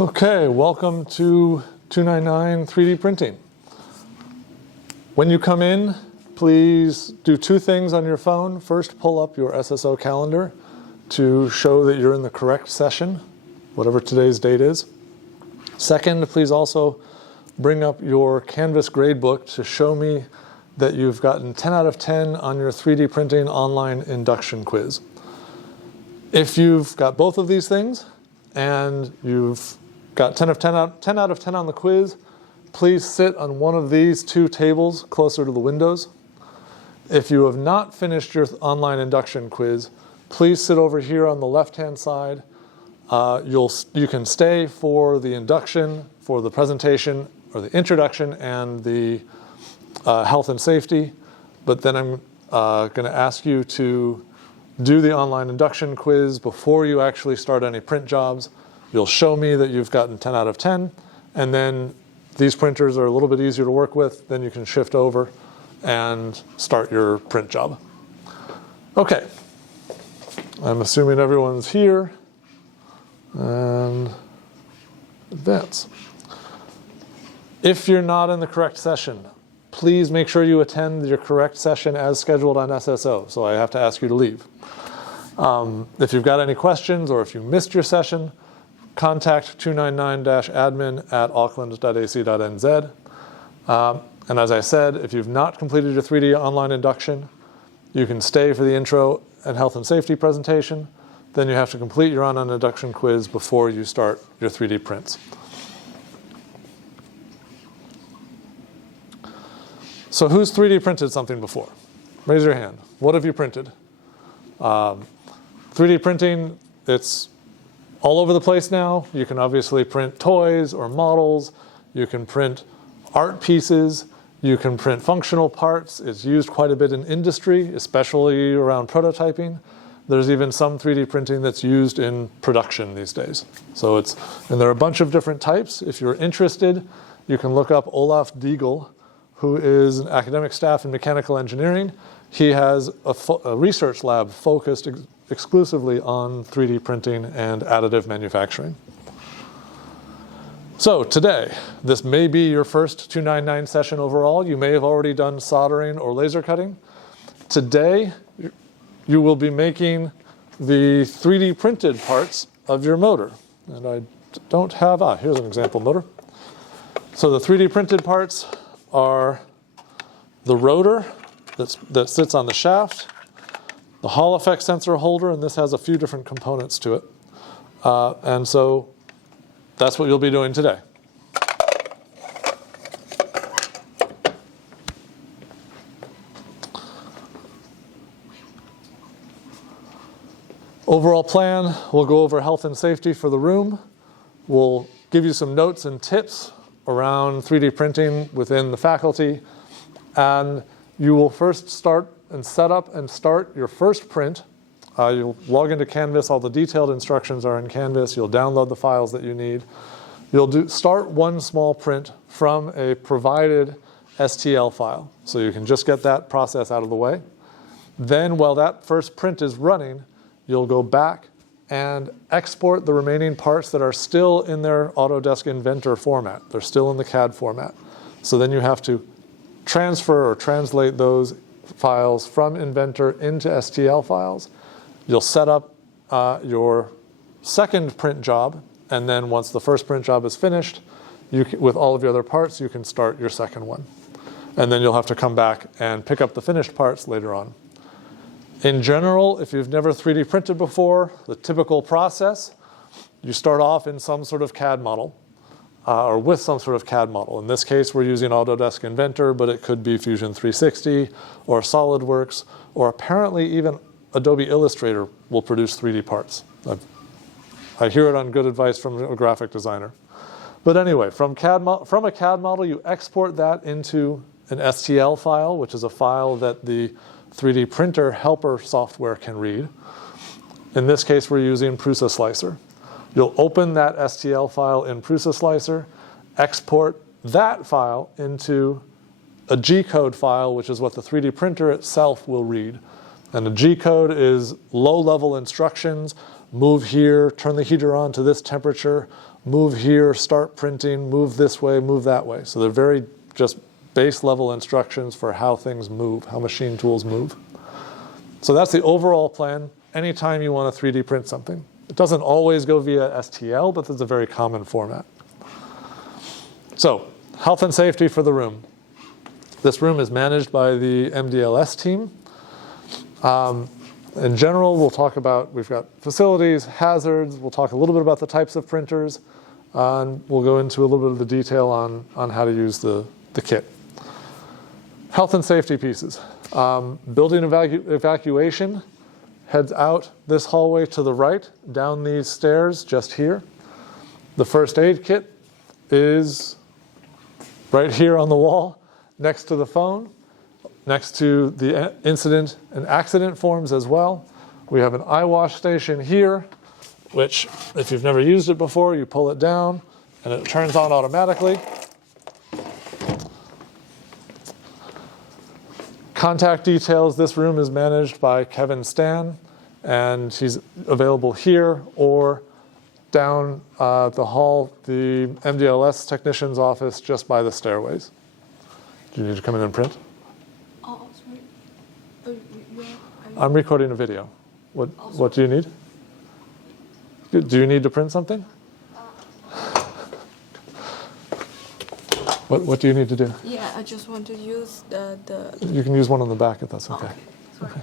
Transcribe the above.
Okay, welcome to 299 3D printing. When you come in, please do two things on your phone. First, pull up your SSO calendar to show that you're in the correct session, whatever today's date is. Second, please also bring up your Canvas gradebook to show me that you've gotten 10 out of 10 on your 3D printing online induction quiz. If you've got both of these things and you've got 10 out of 10 on the quiz, please sit on one of these two tables closer to the windows. If you have not finished your online induction quiz, please sit over here on the left-hand side. You can stay for the induction, for the presentation, or the introduction and the health and safety, but then I'm going to ask you to do the online induction quiz before you actually start any print jobs. You'll show me that you've gotten 10 out of 10, and then these printers are a little bit easier to work with. Then you can shift over and start your print job. Okay, I'm assuming everyone's here, and advance. If you're not in the correct session, please make sure you attend your correct session as scheduled on SSO, so I have to ask you to leave. If you've got any questions or if you missed your session, contact 299-admin@auckland.ac.nz. And as I said, if you've not completed your 3D online induction, you can stay for the intro and health and safety presentation. Then you have to complete your online induction quiz before you start your 3D prints. So who's 3D printed something before? Raise your hand. What have you printed? 3D printing, it's all over the place now. You can obviously print toys or models. You can print art pieces. You can print functional parts. It's used quite a bit in industry, especially around prototyping. There's even some 3D printing that's used in production these days. And there are a bunch of different types. If you're interested, you can look up Olaf Diegel, who is an academic staff in mechanical engineering. He has a research lab focused exclusively on 3D printing and additive manufacturing. So today, this may be your first 299 session overall. You may have already done soldering or laser cutting. Today, you will be making the 3D printed parts of your motor. And I don't have, here's an example motor. So the 3D printed parts are the rotor that sits on the shaft, the Hall effect sensor holder, and this has a few different components to it. And so that's what you'll be doing today. Overall plan, we'll go over health and safety for the room. We'll give you some notes and tips around 3D printing within the faculty. And you will first start and set up and start your first print. You'll log into Canvas. All the detailed instructions are in Canvas. You'll download the files that you need. You'll start one small print from a provided STL file. So you can just get that process out of the way. Then while that first print is running, you'll go back and export the remaining parts that are still in their Autodesk Inventor format. They're still in the CAD format. So then you have to transfer or translate those files from Inventor into STL files. You'll set up your second print job, and then once the first print job is finished, with all of your other parts, you can start your second one. And then you'll have to come back and pick up the finished parts later on. In general, if you've never 3D printed before, the typical process, you start off in some sort of CAD model, or with some sort of CAD model. In this case, we're using Autodesk Inventor, but it could be Fusion 360 or SolidWorks, or apparently even Adobe Illustrator will produce 3D parts. I hear it on good advice from a graphic designer. But anyway, from a CAD model, you export that into an STL file, which is a file that the 3D printer helper software can read. In this case, we're using Prusa Slicer. You'll open that STL file in Prusa Slicer, export that file into a G-code file, which is what the 3D printer itself will read. And a G-code is low-level instructions move here, turn the heater on to this temperature, move here, start printing, move this way, move that way. So they're very just base level instructions for how things move, how machine tools move. So that's the overall plan anytime you want to 3D print something. It doesn't always go via STL, but it's a very common format. So health and safety for the room. This room is managed by the MDLS team. In general, we'll talk about, we've got facilities, hazards, we'll talk a little bit about the types of printers, and we'll go into a little bit of the detail on how to use the kit. Health and safety pieces. Building evacuation heads out this hallway to the right, down these stairs just here. The first aid kit is right here on the wall, next to the phone, next to the incident and accident forms as well. We have an eye wash station here, which if you've never used it before, you pull it down and it turns on automatically. Contact details, this room is managed by Kevin Stan, and he's available here or down the hall, the MDLS technician's office just by the stairways. Do you need to come in and print? Oh, sorry. I'm recording a video. What do you need? Do you need to print something? What do you need to do? Yeah, I just want to use the... You can use one on the back if that's okay. Okay. Sorry. Okay.